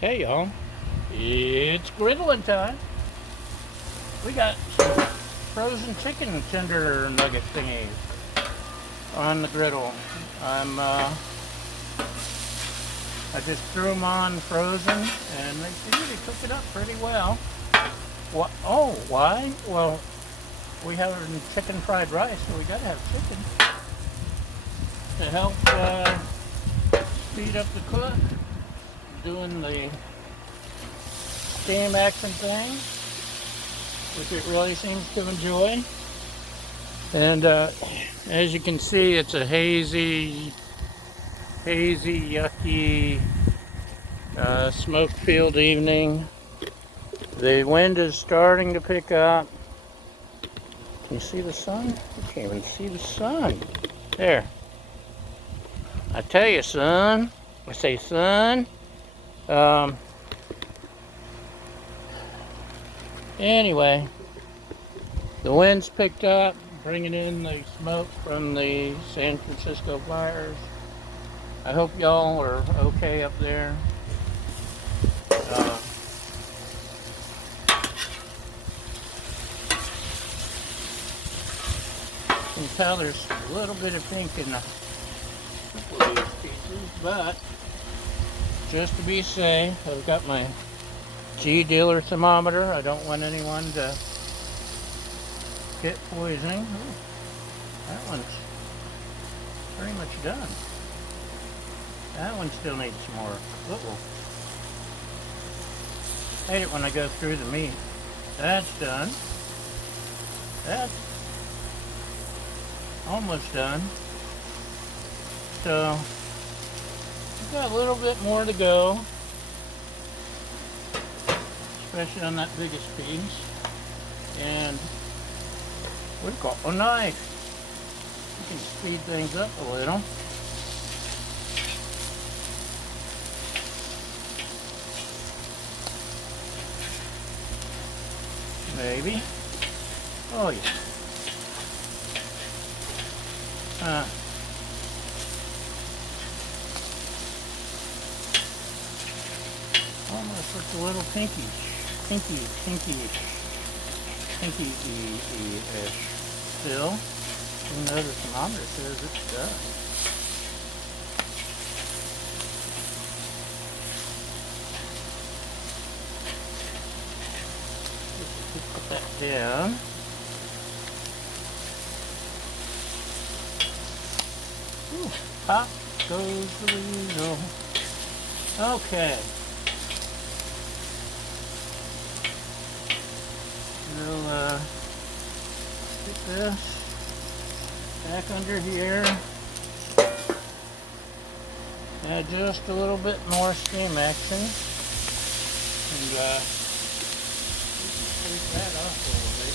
Hey y'all, it's griddling time. We got some frozen chicken tender nugget thingies on the griddle. I just threw them on frozen and they seem to cook it up pretty well. What? Oh, why? Well, we have chicken fried rice, so we gotta have chicken to help speed up the cook. Doing the steam action thing, which it really seems to enjoy. And as you can see, it's a hazy, yucky, smoke-filled evening. The wind is starting to pick up. Can you see the sun? You can't even see the sun. There. I tell you, son. I say, son. Anyway, the wind's picked up, bringing in the smoke from the San Francisco fires. I hope y'all are okay up there. You can tell there's a little bit of pink in these pieces, but just to be safe, I've got my G dealer thermometer. I don't want anyone to get poisoning. Ooh, that one's pretty much done. That one still needs some more. Uh-oh. I hate it when I go through the meat. That's done. That's almost done. So, we've got a little bit more to go. Especially on that biggest piece. And what do you call it? A knife. You can speed things up a little. Maybe. Oh yeah. Almost looks a little pinkish. Pinky-ish still. Even though the thermometer says it's done. Just put that down. Ooh, pop goes the weasel. Okay. We'll get this back under here. Add just a little bit more steam action. And take that off a little bit.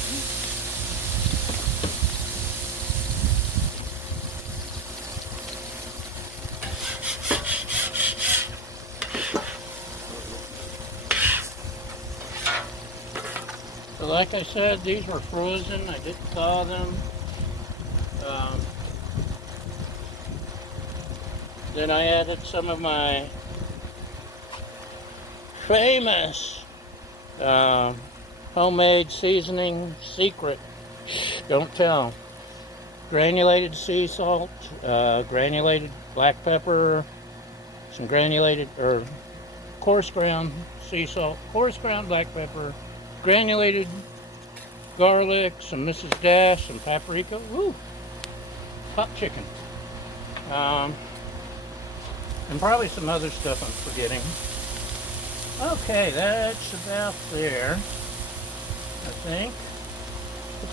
So like I said, these were frozen. I didn't thaw them. Then I added some of my famous homemade seasoning secret. Don't tell. Granulated sea salt, granulated black pepper, some granulated or coarse ground sea salt, coarse ground black pepper, granulated garlic, some Mrs. Dash, some paprika. Woo! Hot chicken. And probably some other stuff I'm forgetting. Okay, that's about there, I think.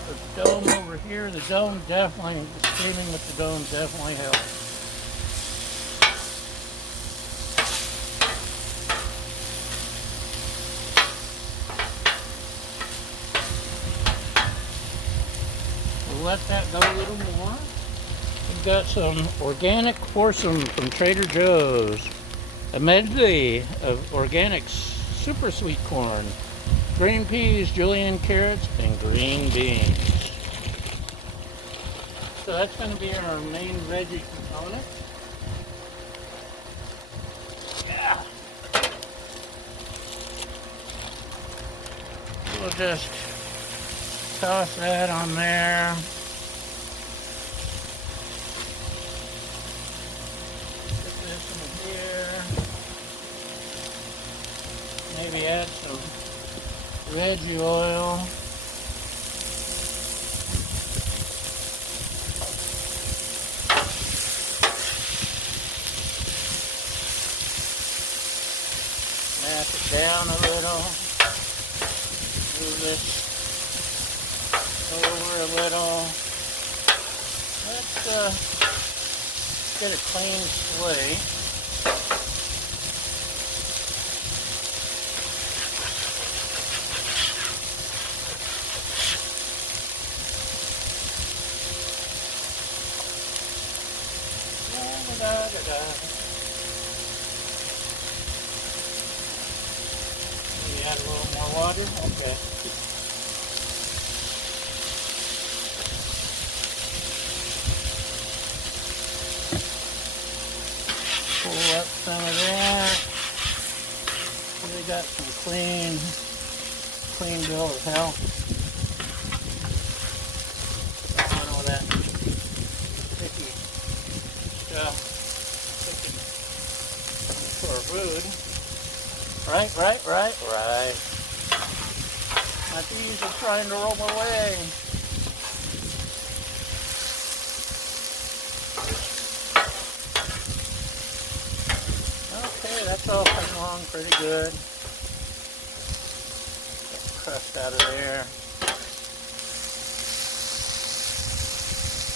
Put the dome over here. The dome definitely, the steaming with the dome definitely helps. We'll let that go a little more. We've got some organic foursome from Trader Joe's. A medley of organic super sweet corn, green peas, julienne carrots, and green beans. So that's going to be our main veggie component. Yeah. we'll just toss that on there. Put this in here. Maybe add some veggie oil. Mash it down a little. Move this over a little. Let's get a clean slate. Maybe add a little more water. Okay. Pull up some of that. We got some clean bill of health. Don't want all that sticky stuff sticking to our food. Right. My bees are trying to roll away. Okay, that's all coming along pretty good. Get the crust out of there.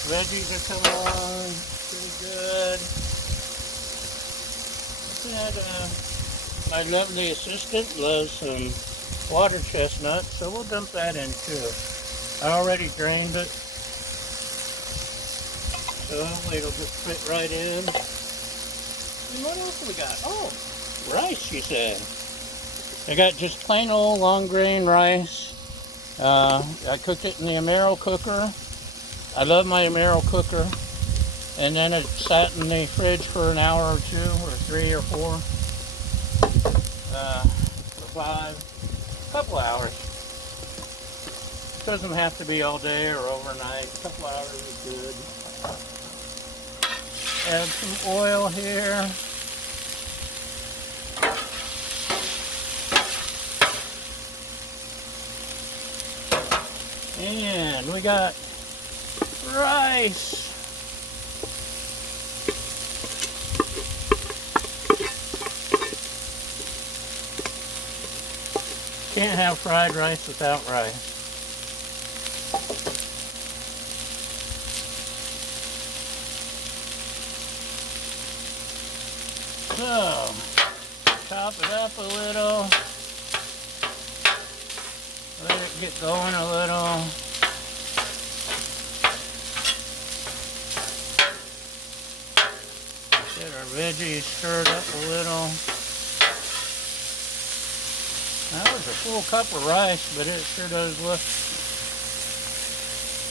Veggies are coming along pretty good. My lovely assistant loves some water chestnuts, so we'll dump that in too. I already drained it, so hopefully it'll just fit right in. And what else do we got? Oh, rice, she said. I got just plain old long grain rice. I cooked it in the Emeril cooker. I love my Emeril cooker. And then it sat in the fridge for an hour or two, or 3 or 4. 5, couple hours. Doesn't have to be all day or overnight. A couple hours is good. Add some oil here. And we got rice. Can't have fried rice without rice. So, chop it up a little. Let it get going a little. Get our veggies stirred up a little. That was a full cup of rice, but it sure does look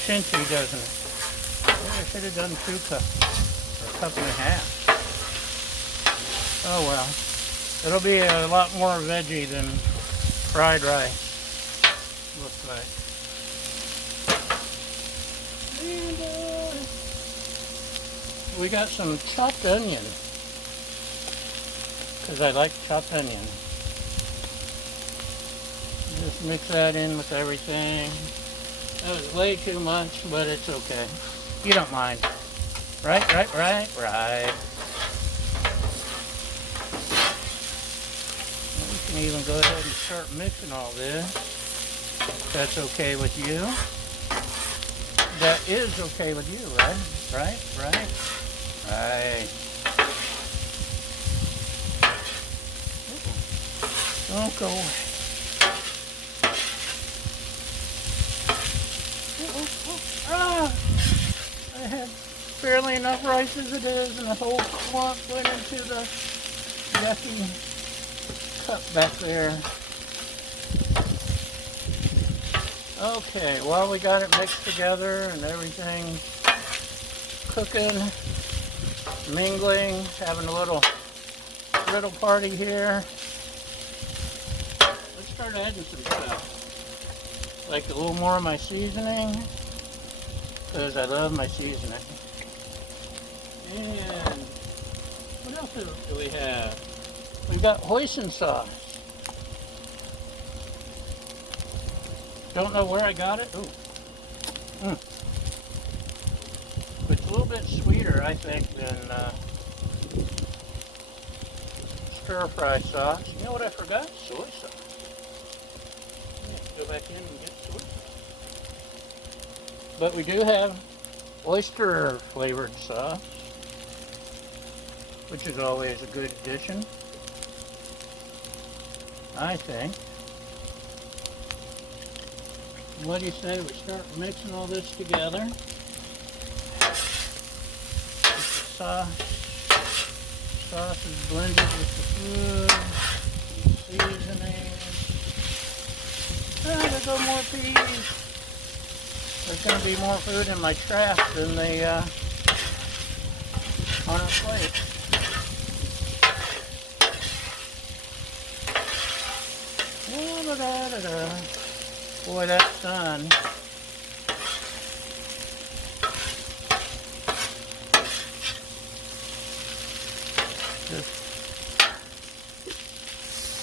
chintzy, doesn't it? Maybe I should have done 2 cups, or a cup and a half. Oh well. It'll be a lot more veggie than fried rice, looks like. And we got some chopped onion, because I like chopped onion. Just mix that in with everything. That was way too much, but it's okay. You don't mind. Right. We can even go ahead and start mixing all this. If that's okay with you. That is okay with you, right? Right. Don't go away. I had barely enough rice as it is, and a whole clump went into the yucky cup back there. Okay, well, we got it mixed together and everything cooking, mingling, having a little party here. Let's start adding some stuff. Like a little more of my seasoning, because I love my seasoning. And what else do we have? We've got hoisin sauce. Don't know where I got it. Ooh. It's a little bit sweeter, I think, than stir-fry sauce. You know what I forgot? Soy sauce. I have to go back in and get soy sauce. But we do have oyster-flavored sauce, which is always a good addition, I think. What do you say we start mixing all this together? Sauce is blended with the food, seasoning. Ah, there go more peas. There's going to be more food in my trap than on our plate. Boy, that's done.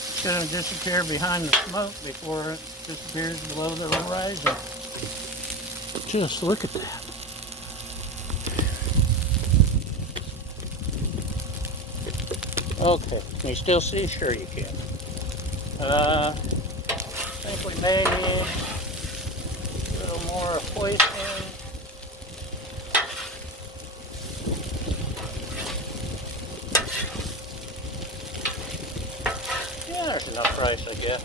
It's going to disappear behind the smoke before it disappears below the horizon. Just look at that. Okay, can you still see? Sure you can. I think we may need a little more hoisin. Yeah, there's enough rice, I guess.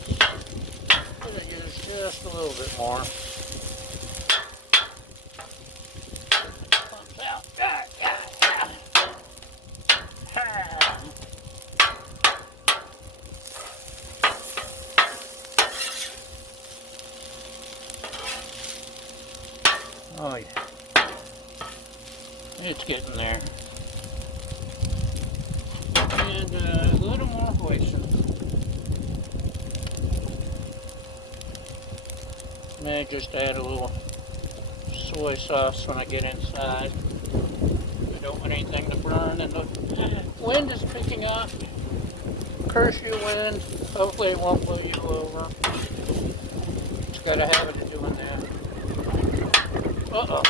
Could have used just a little bit more. Comes out. Oh yeah, it's getting there. And a little more hoisin. May just add a little soy sauce when I get inside. I don't want anything to burn, and the wind is picking up. Curse you, wind. Hopefully it won't blow you over. It's got a habit of doing that. Uh-oh.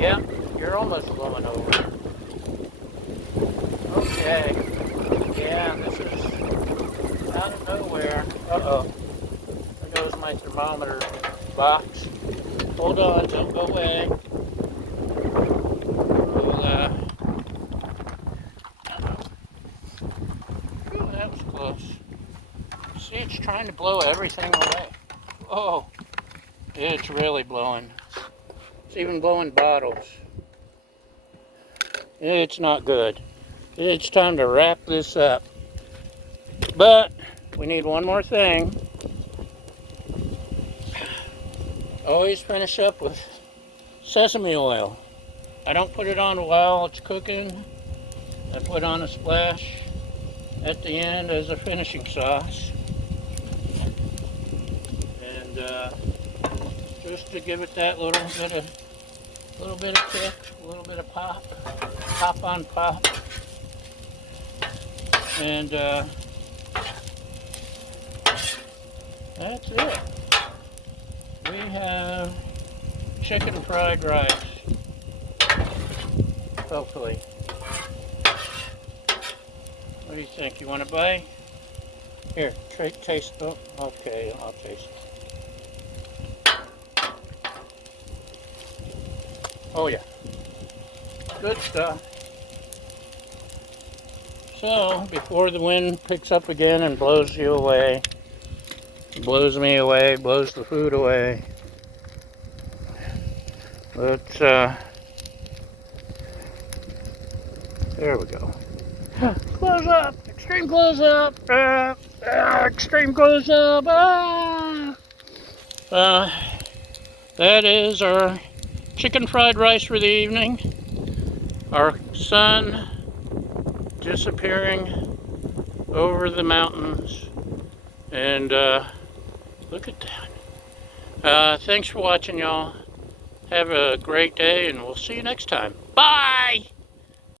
Yeah, you're almost blowing over. Okay. Yeah, this is out of nowhere. Uh-oh. There goes my thermometer box. Hold on, don't go away. Ooh, that was close. See, it's trying to blow everything away. Oh, it's really blowing. It's even blowing bottles. It's not good. It's time to wrap this up. But we need one more thing. Always finish up with sesame oil. I don't put it on while it's cooking. I put on a splash at the end as a finishing sauce. And just to give it that little bit of kick, a little bit of pop on pop. And that's it. We have chicken fried rice, hopefully. What do you think? You want to buy? Here, taste. Oh, okay, I'll taste it. Oh yeah, good stuff. So, before the wind picks up again and blows you away, blows me away, blows the food away, let's, there we go. Close up, extreme close up, extreme close up, that is our chicken fried rice for the evening. Our sun disappearing over the mountains, and look at that. Thanks for watching, y'all. Have a great day, and we'll see you next time. Bye!